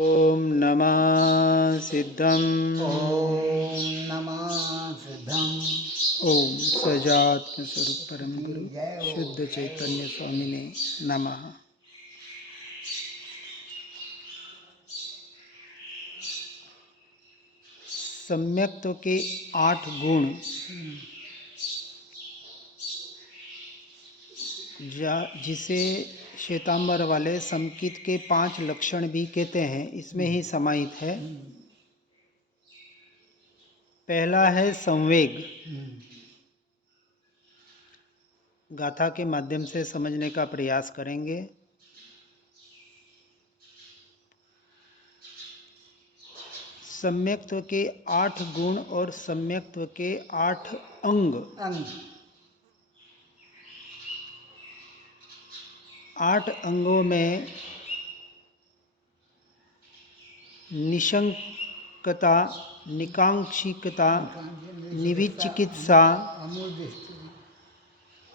ओम नमः सिद्धम। ओम नमः सिद्धम। ओम सजात्म स्वरूप परम की गुरु जय हो, शुद्ध जय चैतन्य हो। स्वामिने नमः। सम्यक्त्व के 8 गुण जिसे श्वेतांबर वाले समकित के 5 लक्षण भी कहते हैं, इसमें ही समाहित है। पहला है संवेग। गाथा के माध्यम से समझने का प्रयास करेंगे। सम्यक्त्व के 8 गुण और सम्यक्त्व के 8 अंग। 8 अंगों में निशंकता, निकांक्षिकता, निविचिकित्सा,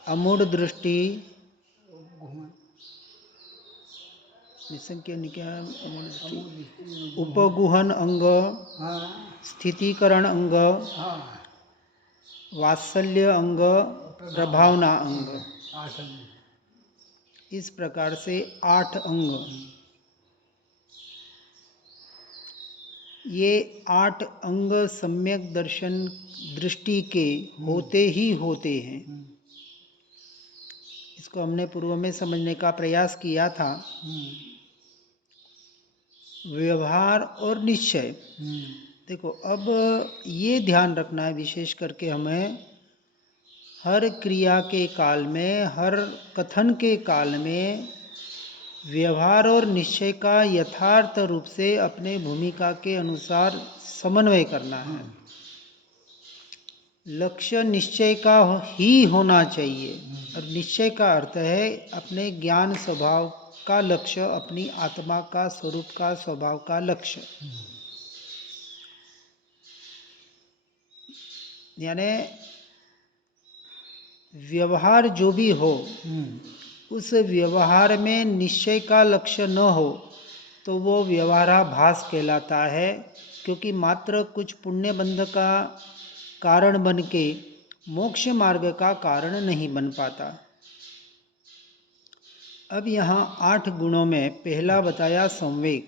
अमूढ़ दृष्टि, उपगुहन अंग, स्थितीकरण अंग, वात्सल्य अंग, प्रभावना अंग, इस प्रकार से 8 अंग। ये 8 अंग सम्यक दर्शन दृष्टि के होते ही होते हैं। इसको हमने पूर्व में समझने का प्रयास किया था। व्यवहार और निश्चय। देखो, अब ये ध्यान रखना है विशेष करके हमें, हर क्रिया के काल में, हर कथन के काल में व्यवहार और निश्चय का यथार्थ रूप से अपने भूमिका के अनुसार समन्वय करना है। लक्ष्य निश्चय का ही होना चाहिए। और निश्चय का अर्थ है अपने ज्ञान स्वभाव का लक्ष्य, अपनी आत्मा का स्वरूप का स्वभाव का लक्ष्य। यानी व्यवहार जो भी हो, उस व्यवहार में निश्चय का लक्ष्य न हो तो वो व्यवहाराभास कहलाता है, क्योंकि मात्र कुछ पुण्य बंध का कारण बन के मोक्ष मार्ग का कारण नहीं बन पाता। अब यहाँ 8 गुणों में पहला बताया संवेग।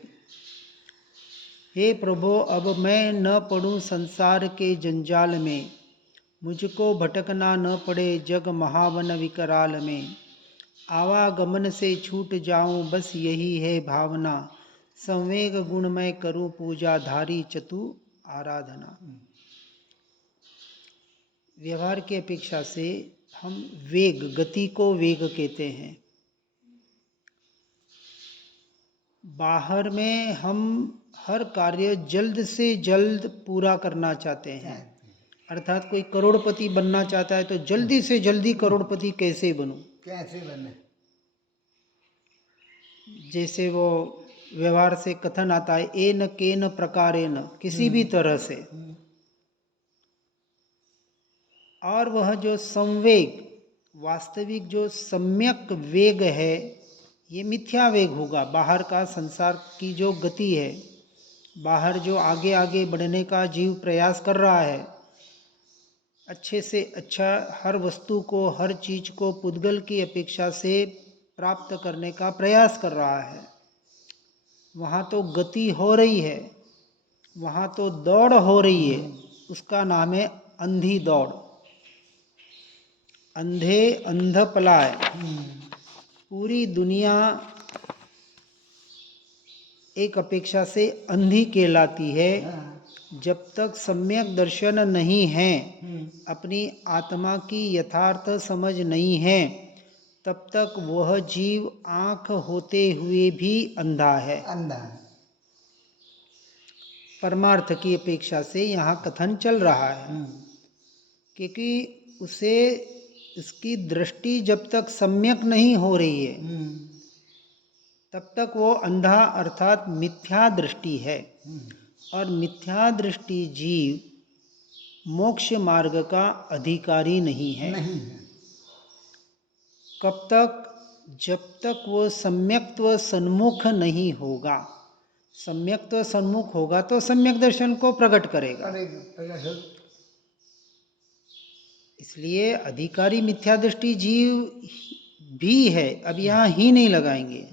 हे प्रभु, अब मैं न पड़ूं संसार के जंजाल में, मुझको भटकना न पड़े जग महावन विकराल में। आवागमन से छूट जाऊं बस यही है भावना, संवेग गुण मैं करूं पूजा धारी चतु आराधना। व्यवहार की अपेक्षा से हम वेग, गति को वेग कहते हैं। बाहर में हम हर कार्य जल्द से जल्द पूरा करना चाहते हैं। अर्थात कोई करोड़पति बनना चाहता है तो जल्दी से जल्दी करोड़पति कैसे बनूं, कैसे बने। जैसे वो व्यवहार से कथन आता है, एन केन प्रकारेण, किसी भी तरह से। और वह जो संवेग, वास्तविक जो सम्यक वेग है, ये मिथ्या वेग होगा। बाहर का संसार की जो गति है, बाहर जो आगे आगे बढ़ने का जीव प्रयास कर रहा है, अच्छे से अच्छा हर वस्तु को, हर चीज को पुद्गल की अपेक्षा से प्राप्त करने का प्रयास कर रहा है, वहाँ तो गति हो रही है, वहाँ तो दौड़ हो रही है। उसका नाम है अंधी दौड़, अंधे अंध पलाय। पूरी दुनिया एक अपेक्षा से अंधी कहलाती है। जब तक सम्यक दर्शन नहीं है, अपनी आत्मा की यथार्थ समझ नहीं है, तब तक वह जीव आँख होते हुए भी अंधा है। परमार्थ की अपेक्षा से यहाँ कथन चल रहा है, क्योंकि उसे उसकी दृष्टि जब तक सम्यक नहीं हो रही है, तब तक वो अंधा अर्थात मिथ्या दृष्टि है। और मिथ्या दृष्टि जीव मोक्ष मार्ग का अधिकारी नहीं है। कब तक? जब तक वो सम्यक्त्व सन्मुख नहीं होगा। सम्यक तो सन्मुख होगा तो सम्यक दर्शन को प्रकट करेगा। इसलिए अधिकारी मिथ्या दृष्टि जीव भी है, अब यहाँ ही नहीं लगाएंगे,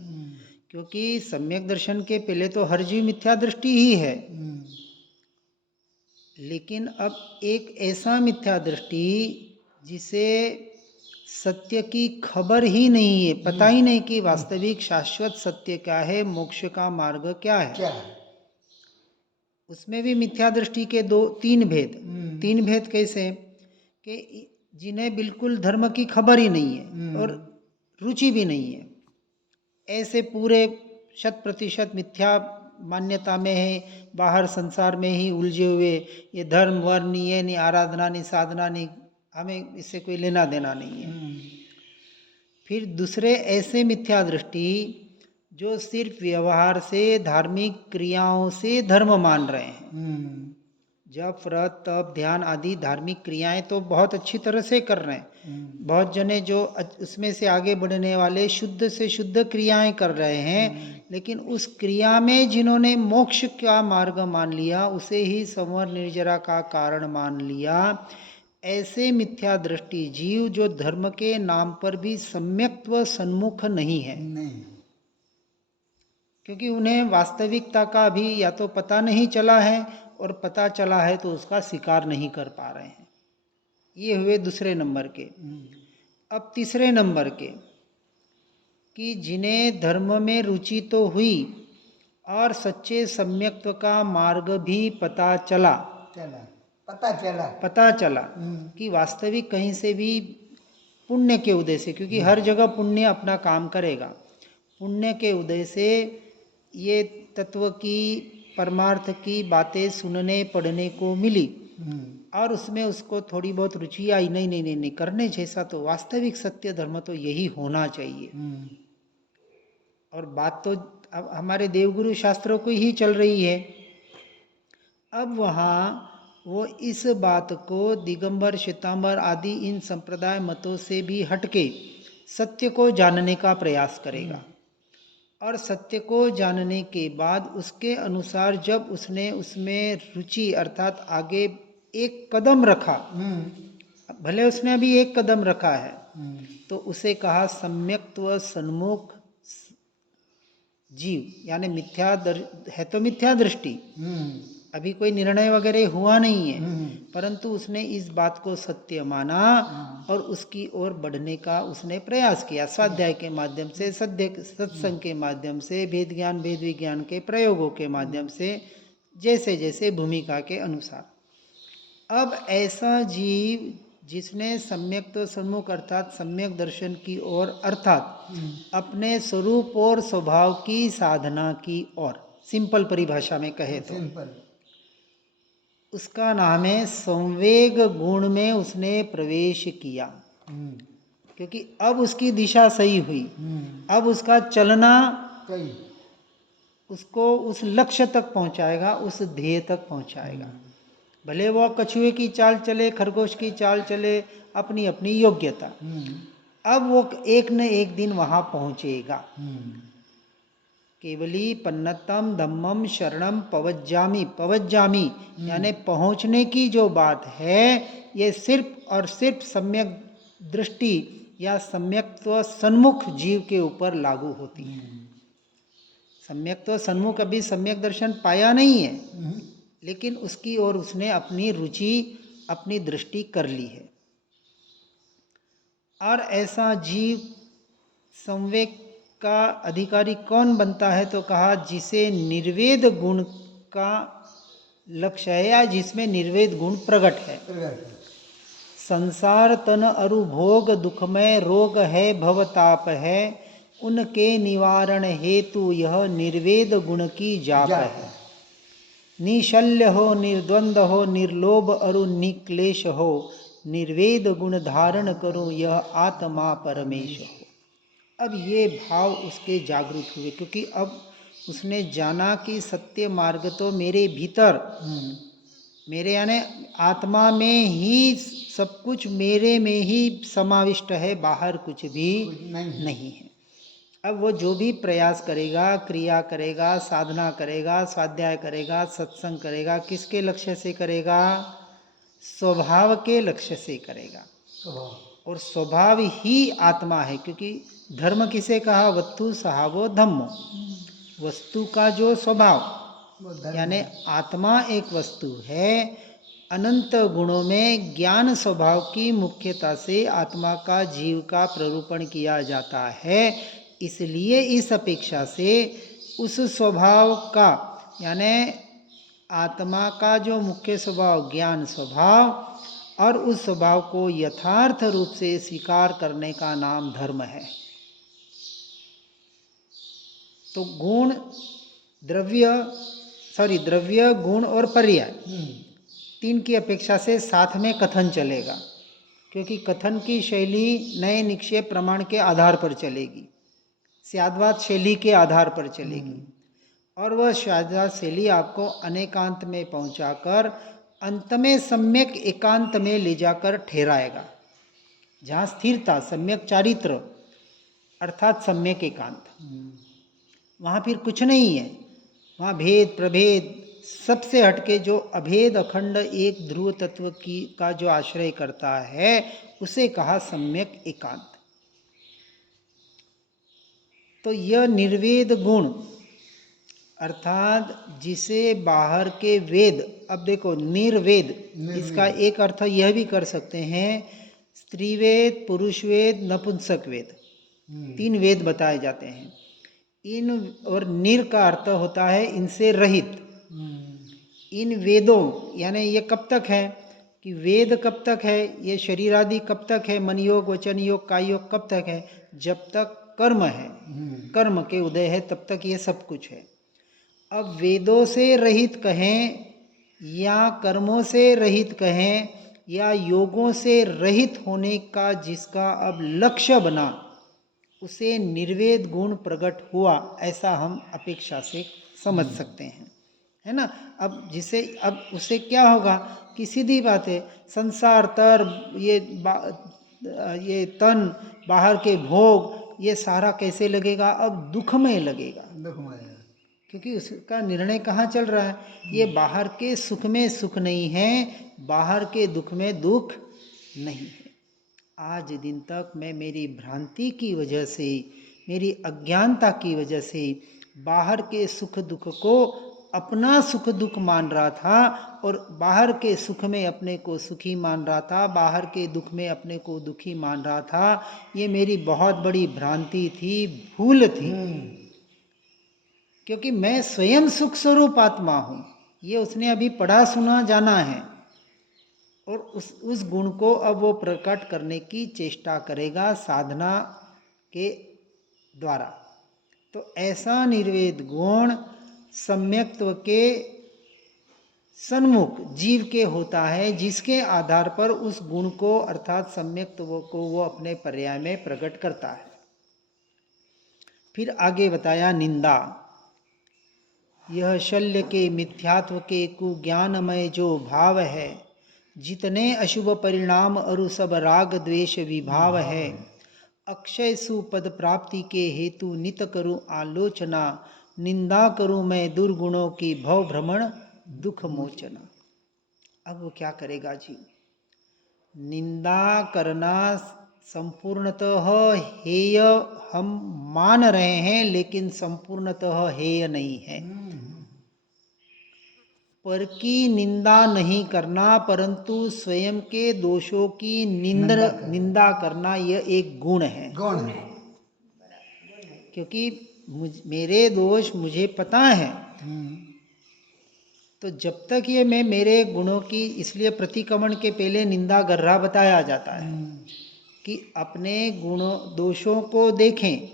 क्योंकि सम्यक दर्शन के पहले तो हर जीव मिथ्या दृष्टि ही है। लेकिन अब एक ऐसा मिथ्या दृष्टि जिसे सत्य की खबर ही नहीं है, पता ही नहीं कि वास्तविक शाश्वत सत्य क्या है, मोक्ष का मार्ग क्या है, उसमें भी मिथ्या दृष्टि के तीन भेद कैसे, कि जिन्हें बिल्कुल धर्म की खबर ही नहीं है और रुचि भी नहीं है, ऐसे पूरे 100% मिथ्या मान्यता में है, बाहर संसार में ही उलझे हुए, ये धर्म वर्ण ये नहीं, आराधना नहीं, साधना नहीं, हमें इससे कोई लेना देना नहीं है। फिर दूसरे ऐसे मिथ्या दृष्टि जो सिर्फ व्यवहार से, धार्मिक क्रियाओं से धर्म मान रहे हैं, जप व्रत तप ध्यान आदि धार्मिक क्रियाएं तो बहुत अच्छी तरह से कर रहे हैं, बहुत जने जो उसमें से आगे बढ़ने वाले शुद्ध से शुद्ध क्रियाएं कर रहे हैं, लेकिन उस क्रिया में जिन्होंने मोक्ष का मार्ग मान लिया, उसे ही संवर निर्जरा का कारण मान लिया, ऐसे मिथ्या दृष्टि जीव जो धर्म के नाम पर भी सम्यक्त्व सन्मुख नहीं है, क्योंकि उन्हें वास्तविकता का भी या तो पता नहीं चला है, और पता चला है तो उसका स्वीकार नहीं कर पा रहे हैं। ये हुए दूसरे नंबर के। अब तीसरे नंबर के, कि जिन्हें धर्म में रुचि तो हुई और सच्चे सम्यक्त्व का मार्ग भी पता चला कि वास्तविक कहीं से भी पुण्य के उदय से, क्योंकि हर जगह पुण्य अपना काम करेगा, पुण्य के उदय से ये तत्व की परमार्थ की बातें सुनने पढ़ने को मिली, और उसमें उसको थोड़ी बहुत रुचि आई, नहीं करने जैसा तो वास्तविक सत्य धर्म तो यही होना चाहिए। और बात तो अब हमारे देवगुरु शास्त्रों को ही चल रही है। अब वहाँ वो इस बात को दिगंबर श्वेतांबर आदि इन संप्रदाय मतों से भी हटके सत्य को जानने का प्रयास करेगा, और सत्य को जानने के बाद उसके अनुसार जब उसने उसमें रुचि अर्थात आगे एक कदम रखा, भले उसने अभी एक कदम रखा है, तो उसे कहा सम्यक्त्व सन्मुख जीव, यानी मिथ्या है तो मिथ्या दृष्टि, अभी कोई निर्णय वगैरह हुआ नहीं है, परंतु उसने इस बात को सत्य माना और उसकी ओर बढ़ने का उसने प्रयास किया, स्वाध्याय के माध्यम से, सत्संग के माध्यम से, वेद विज्ञान के प्रयोगों के माध्यम से, जैसे जैसे भूमिका के अनुसार। अब ऐसा जीव जिसने सम्यक तो सन्मुख अर्थात सम्यक दर्शन की ओर, अर्थात अपने स्वरूप और स्वभाव की साधना की ओर, सिंपल परिभाषा में कहे तो उसका नाम है संवेग गुण में उसने प्रवेश किया, क्योंकि अब उसकी दिशा सही हुई, अब उसका चलना उसको उस लक्ष्य तक पहुंचाएगा, उस ध्येय तक पहुंचाएगा। भले वो कछुए की चाल चले, खरगोश की चाल चले, अपनी अपनी योग्यता, अब वो एक न एक दिन वहां पहुंचेगा। केवली पन्नतम धम्मम शरणम पवज्जामी यानी पहुंचने की जो बात है, ये सिर्फ और सिर्फ सम्यक दृष्टि या सम्यक्त्व सन्मुख जीव के ऊपर लागू होती है। सम्यक्त्व सन्मुख अभी सम्यक दर्शन पाया नहीं है, लेकिन उसकी ओर उसने अपनी रुचि, अपनी दृष्टि कर ली है। और ऐसा जीव संवेग का अधिकारी कौन बनता है, तो कहा जिसे निर्वेद गुण का लक्ष्य है, या जिसमें निर्वेद गुण प्रकट है। संसार तन अरु भोग दुखमय रोग है, भवताप है, उनके निवारण हेतु यह निर्वेद गुण की जाप है। निशल्य हो, निर्द्वंद हो, निर्लोभ अरु निक्लेश हो, निर्वेद गुण धारण करो, यह आत्मा परमेश हो। अब ये भाव उसके जागृत हुए, क्योंकि अब उसने जाना कि सत्य मार्ग तो मेरे भीतर, मेरे यानी आत्मा में ही सब कुछ, मेरे में ही समाविष्ट है, बाहर कुछ भी नहीं है। अब वो जो भी प्रयास करेगा, क्रिया करेगा, साधना करेगा, स्वाध्याय करेगा, सत्संग करेगा, किसके लक्ष्य से करेगा? स्वभाव के लक्ष्य से करेगा। स्वभाव। और स्वभाव ही आत्मा है, क्योंकि धर्म किसे कहा? वस्तु सहावो धम्मो। वस्तु का जो स्वभाव, वो धर्म यानी है। आत्मा एक वस्तु है। अनंत गुणों में ज्ञान स्वभाव की मुख्यता से आत्मा का जीव का प्ररूपण किया जाता है। इसलिए इस अपेक्षा से उस स्वभाव का, यानी आत्मा का जो मुख्य स्वभाव ज्ञान स्वभाव, और उस स्वभाव को यथार्थ रूप से स्वीकार करने का नाम धर्म है। तो गुण, द्रव्य, गुण और पर्याय, तीन की अपेक्षा से साथ में कथन चलेगा, क्योंकि कथन की शैली नए निक्षेप प्रमाण के आधार पर चलेगी, स्याद्वाद शैली के आधार पर चलेगी। और वह स्याद्वाद शैली आपको अनेकांत में पहुंचाकर अंत में सम्यक एकांत में ले जाकर ठहराएगा, जहाँ स्थिरता, सम्यक चारित्र अर्थात सम्यक एकांत, वहाँ फिर कुछ नहीं है। वहाँ भेद प्रभेद सबसे हटके जो अभेद अखंड एक ध्रुव तत्व की का जो आश्रय करता है, उसे कहा सम्यक एकांत। तो यह निर्वेद गुण अर्थात जिसे बाहर के वेद, अब देखो निर्वेद, इसका एक अर्थ यह भी कर सकते हैं, स्त्रीवेद, पुरुष वेद, नपुंसक वेद, तीन वेद बताए जाते हैं। इन और निर का अर्थ होता है इनसे रहित। इन वेदों, यानी ये कब तक है कि वेद कब तक है, ये शरीर आदि कब तक है, मन योग, वचन योग, काय योग कब तक है? जब तक कर्म है, कर्म के उदय है, तब तक ये सब कुछ है। अब वेदों से रहित कहें या कर्मों से रहित कहें या योगों से रहित होने का जिसका अब लक्ष्य बना, उसे निर्वेद गुण प्रकट हुआ, ऐसा हम अपेक्षा से समझ सकते हैं, है ना। अब जिसे, अब उससे क्या होगा कि सीधी बात है, संसार तर, ये तन, बाहर के भोग, ये सारा कैसे लगेगा? अब दुखमय लगेगा, क्योंकि उसका निर्णय कहाँ चल रहा है? ये बाहर के सुख में सुख नहीं है, बाहर के दुख में दुख नहीं है। आज दिन तक मैं मेरी भ्रांति की वजह से, मेरी अज्ञानता की वजह से बाहर के सुख दुख को अपना सुख दुख मान रहा था, और बाहर के सुख में अपने को सुखी मान रहा था, बाहर के दुख में अपने को दुखी मान रहा था। ये मेरी बहुत बड़ी भ्रांति थी, भूल थी, क्योंकि मैं स्वयं सुख स्वरूप आत्मा हूँ। ये उसने अभी पढ़ा सुना जाना है, और उस गुण को अब वो प्रकट करने की चेष्टा करेगा साधना के द्वारा। तो ऐसा निर्वेद गुण सम्यक्त्व के सन्मुख जीव के होता है, जिसके आधार पर उस गुण को अर्थात सम्यक्त्व को वो अपने पर्याय में प्रकट करता है। फिर आगे बताया निंदा। यह शल्य के मिथ्यात्व के कुज्ञानमय जो भाव है, जितने अशुभ परिणाम अरु सब राग द्वेष विभाव है, अक्षय सुपद प्राप्ति के हेतु नित करूं आलोचना, निंदा करूं मैं दुर्गुणों की भव भ्रमण दुख मोचना। अब वो क्या करेगा जी? निंदा करना संपूर्णतः हेय हम मान रहे हैं, लेकिन संपूर्णतः हेय नहीं है। पर की निंदा नहीं करना, परंतु स्वयं के दोषों की निंदा करना, यह एक गुण है। क्योंकि मेरे दोष मुझे पता है, तो जब तक ये मैं मेरे गुणों की, इसलिए प्रतिक्रमण के पहले निंदा गर्रा बताया जाता है कि अपने गुणों दोषों को देखें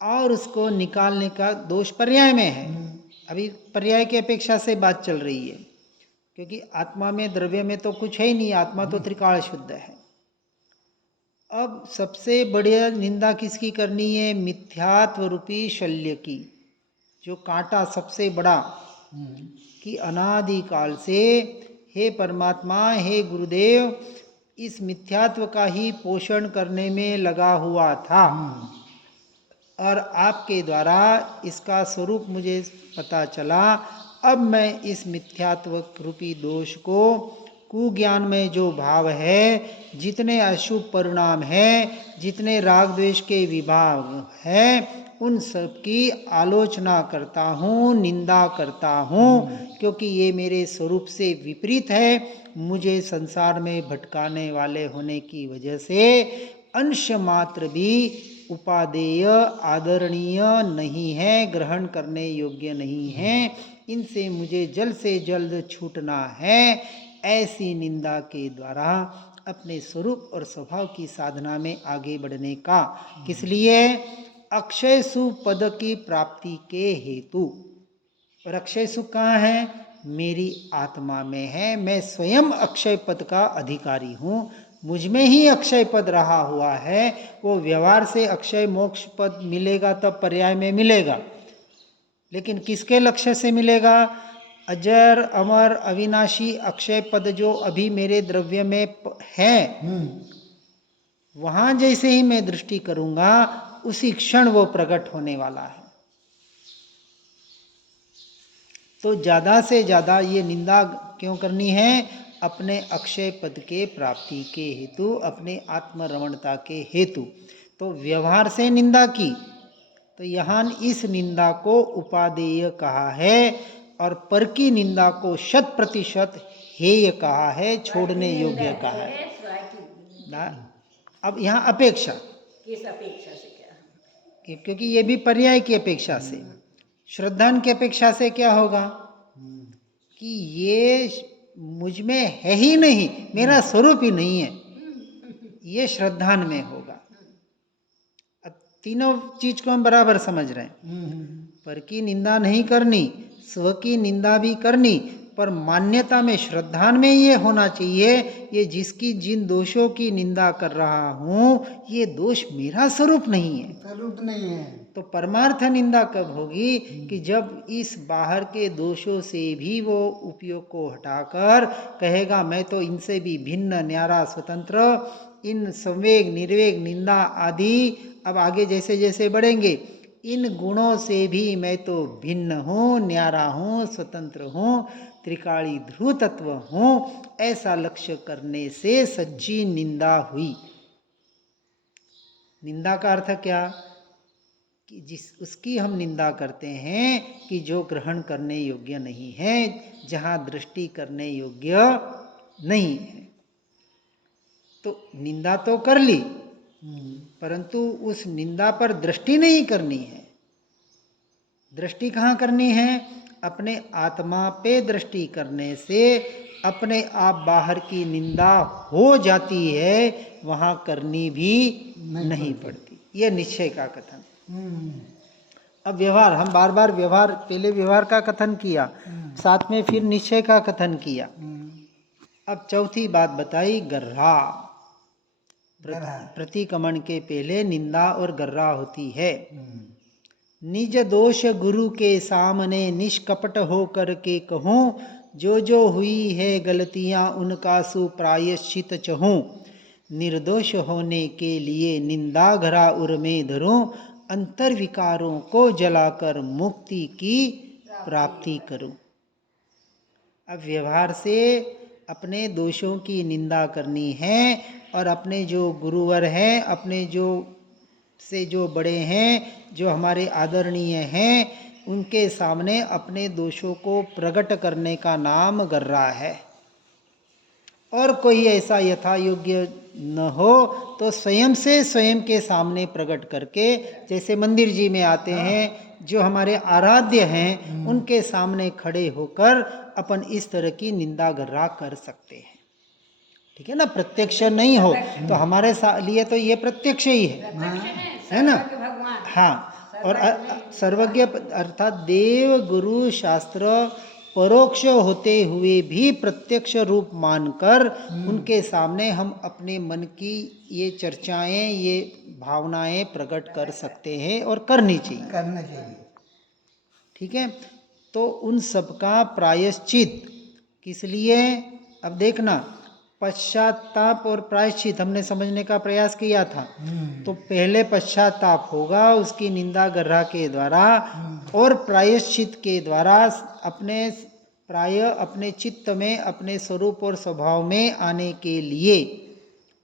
और उसको निकालने का। दोष पर्याय में है, अभी पर्याय की अपेक्षा से बात चल रही है, क्योंकि आत्मा में द्रव्य में तो कुछ है ही नहीं, आत्मा तो त्रिकाल शुद्ध है। अब सबसे बढ़िया निंदा किसकी करनी है? मिथ्यात्व रूपी शल्य की, जो कांटा सबसे बड़ा, कि अनादिकाल से हे परमात्मा, हे गुरुदेव, इस मिथ्यात्व का ही पोषण करने में लगा हुआ था और आपके द्वारा इसका स्वरूप मुझे पता चला। अब मैं इस मिथ्यात्व रूपी दोष को, कुज्ञान में जो भाव है, जितने अशुभ परिणाम हैं, जितने राग द्वेष के विभाग हैं, उन सब की आलोचना करता हूँ, निंदा करता हूँ, क्योंकि ये मेरे स्वरूप से विपरीत है। मुझे संसार में भटकाने वाले होने की वजह से अंश मात्र भी उपादेय, आदरणीय नहीं है, ग्रहण करने योग्य नहीं है। इनसे मुझे जल्द से जल्द छूटना है। ऐसी निंदा के द्वारा अपने स्वरूप और स्वभाव की साधना में आगे बढ़ने का, किस लिए? अक्षय सुख पद की प्राप्ति के हेतु। और अक्षय सुख कहाँ है? मेरी आत्मा में है। मैं स्वयं अक्षय पद का अधिकारी हूँ, मुझ में ही अक्षय पद रहा हुआ है। वो व्यवहार से अक्षय मोक्ष पद मिलेगा तब पर्याय में मिलेगा, लेकिन किसके लक्ष्य से मिलेगा? अजर अमर अविनाशी अक्षय पद जो अभी मेरे द्रव्य में है, वहां जैसे ही मैं दृष्टि करूंगा उसी क्षण वो प्रकट होने वाला है। तो ज्यादा से ज्यादा ये निंदा क्यों करनी है? अपने अक्षय पद के प्राप्ति के हेतु, अपने आत्मरमणता के हेतु। तो व्यवहार से निंदा की, तो यहाँ इस निंदा को उपादेय कहा है और पर की निंदा को 100% हेय कहा है, छोड़ने योग्य कहा है। अब यहाँ अपेक्षा, किस अपेक्षा से क्या? क्योंकि ये भी पर्याय की अपेक्षा से। श्रद्धान की अपेक्षा से क्या होगा कि ये मुझ में है ही नहीं, मेरा स्वरूप ही नहीं है, ये श्रद्धान में होगा। अब तीनों चीज को हम बराबर समझ रहे हैं। पर की निंदा नहीं करनी, स्व की निंदा भी करनी, पर मान्यता में, श्रद्धान में ये होना चाहिए, ये जिसकी जिन दोषों की निंदा कर रहा हूं, ये दोष मेरा स्वरूप नहीं है। स्वरूप नहीं है। तो परमार्थ निंदा कब होगी? कि जब इस बाहर के दोषों से भी वो उपयोग को हटाकर कहेगा मैं तो इनसे भी भिन्न, न्यारा, स्वतंत्र, इन संवेग, निर्वेग, निंदा आदि, अब आगे जैसे जैसे बढ़ेंगे, इन गुणों से भी मैं तो भिन्न हूँ, न्यारा हूँ, स्वतंत्र हूँ, त्रिकाली ध्रुव तत्व हूँ, ऐसा लक्ष्य करने से सच्ची निंदा हुई। निंदा का अर्थ क्या? कि उसकी हम निंदा करते हैं कि जो ग्रहण करने योग्य नहीं है, जहाँ दृष्टि करने योग्य नहीं है। तो निंदा तो कर ली, परंतु उस निंदा पर दृष्टि नहीं करनी है। दृष्टि कहाँ करनी है? अपने आत्मा पे दृष्टि करने से अपने आप बाहर की निंदा हो जाती है, वहाँ करनी भी नहीं पड़ती। यह निश्चय का कथन। अब व्यवहार, हम बार बार व्यवहार, पहले व्यवहार का कथन किया, साथ में फिर निश्चय का कथन किया। अब चौथी बात बताई, गर्रा। प्रतिक्रमण के पहले निंदा और गर्रा होती है। निज दोष गुरु के सामने निष्कपट हो करके कहूँ, जो जो हुई है गलतियाँ उनका सुप्रायश्चित चहूँ। निर्दोष होने के लिए निंदा घरा उर में धरूं, अंतर विकारों को जलाकर मुक्ति की प्राप्ति करूं। अब व्यवहार से अपने दोषों की निंदा करनी है और अपने जो गुरुवर हैं, अपने जो से जो बड़े हैं, जो हमारे आदरणीय हैं, उनके सामने अपने दोषों को प्रकट करने का नाम गर्रा है। और कोई ऐसा यथा योग्य न हो तो स्वयं से स्वयं के सामने प्रकट करके, जैसे मंदिर जी में आते हैं, जो हमारे आराध्य हैं, उनके सामने खड़े होकर अपन इस तरह की निंदा गर्रा कर सकते हैं। ठीक है ना? प्रत्यक्ष नहीं हो तो हमारे लिए तो ये प्रत्यक्ष ही है ना? हाँ। और सर्वज्ञ अर्थात देव, गुरु, शास्त्र परोक्ष होते हुए भी प्रत्यक्ष रूप मानकर उनके सामने हम अपने मन की ये चर्चाएं, ये भावनाएं प्रकट कर सकते हैं और करनी चाहिए। ठीक है? तो उन सब का प्रायश्चित किस लिए? अब देखना, पश्चाताप और प्रायश्चित हमने समझने का प्रयास किया था। तो पहले पश्चाताप होगा उसकी निंदा गर्हा के द्वारा, और प्रायश्चित के द्वारा अपने चित्त में, अपने स्वरूप और स्वभाव में आने के लिए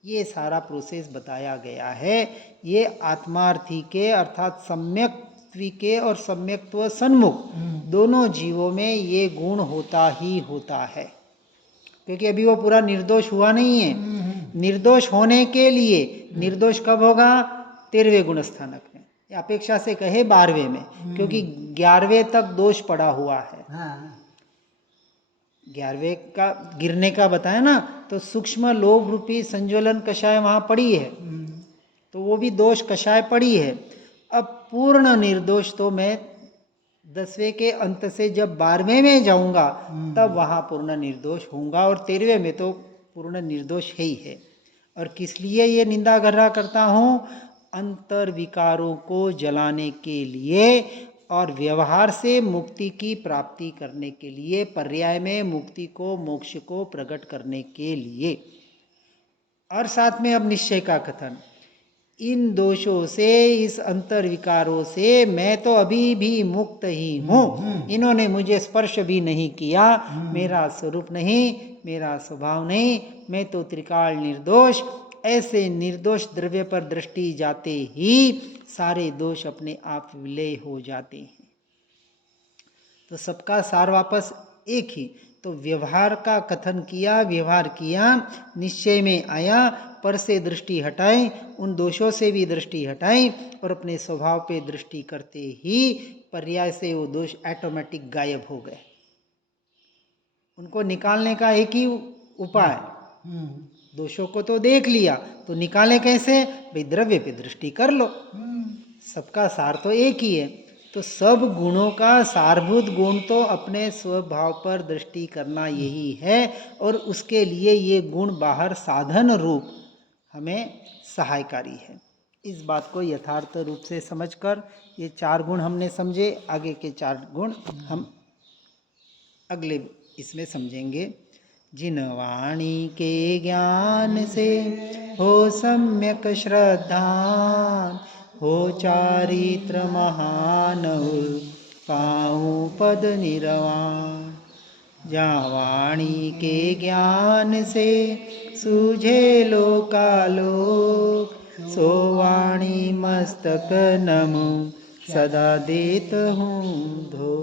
ये सारा प्रोसेस बताया गया है। ये आत्मार्थी के अर्थात सम्यक्त्व के और सम्यक्त्व सन्मुख दोनों जीवों में ये गुण होता ही होता है, क्योंकि अभी वो पूरा निर्दोष हुआ नहीं है। निर्दोष होने के लिए निर्दोष कब होगा? 13वें गुण स्थानक में, अपेक्षा से कहे 12वें में, क्योंकि 11वें तक दोष पड़ा हुआ है। 11वें का गिरने का बताया ना, तो सूक्ष्म लोभ रूपी संज्वलन कषाय वहां पड़ी है, तो वो भी दोष कषाय पड़ी है। अब पूर्ण निर्दोष तो मैं 10वें के अंत से जब 12वें में जाऊंगा तब वहां पूर्ण निर्दोष होऊंगा, और 13वें में तो पूर्ण निर्दोष है ही है। और किस लिए ये निंदा गर्हा करता हूं? अंतर विकारों को जलाने के लिए और व्यवहार से मुक्ति की प्राप्ति करने के लिए, पर्याय में मुक्ति को, मोक्ष को प्रकट करने के लिए। और साथ में अब निश्चय का कथन, इन दोषों से, इस अंतर विकारों से मैं तो अभी भी मुक्त ही हूँ। इन्होंने मुझे स्पर्श भी नहीं किया, मेरा स्वरूप नहीं, मेरा स्वभाव नहीं, मैं तो त्रिकाल निर्दोष। ऐसे निर्दोष द्रव्य पर दृष्टि जाते ही सारे दोष अपने आप विलय हो जाते हैं। तो सबका सार वापस एक ही। तो व्यवहार का कथन किया, व्यवहार किया, निश्चय में आया, पर से दृष्टि हटाई, उन दोषों से भी दृष्टि हटाई, और अपने स्वभाव पे दृष्टि करते ही पर्याय से वो दोष ऑटोमेटिक गायब हो गए। उनको निकालने का एक ही उपाय, दोषों को तो देख लिया, तो निकाले कैसे? भाई द्रव्य पे दृष्टि कर लो। सबका सार तो एक ही है। तो सब गुणों का सारभूत गुण तो अपने स्वभाव पर दृष्टि करना यही है, और उसके लिए ये गुण बाहर साधन रूप हमें सहायकारी है। इस बात को यथार्थ रूप से समझकर ये 4 गुण हमने समझे। आगे के 4 गुण हम अगले इसमें समझेंगे। जिन वाणी के ज्ञान से हो सम्यक श्रद्धा, हो चारित्र महान, पाऊँ पद निर्वाण। जहाँ वाणी के ज्ञान से सूझे लोकालोक, सो वाणी मस्तक नमो सदा देत हूँ धो।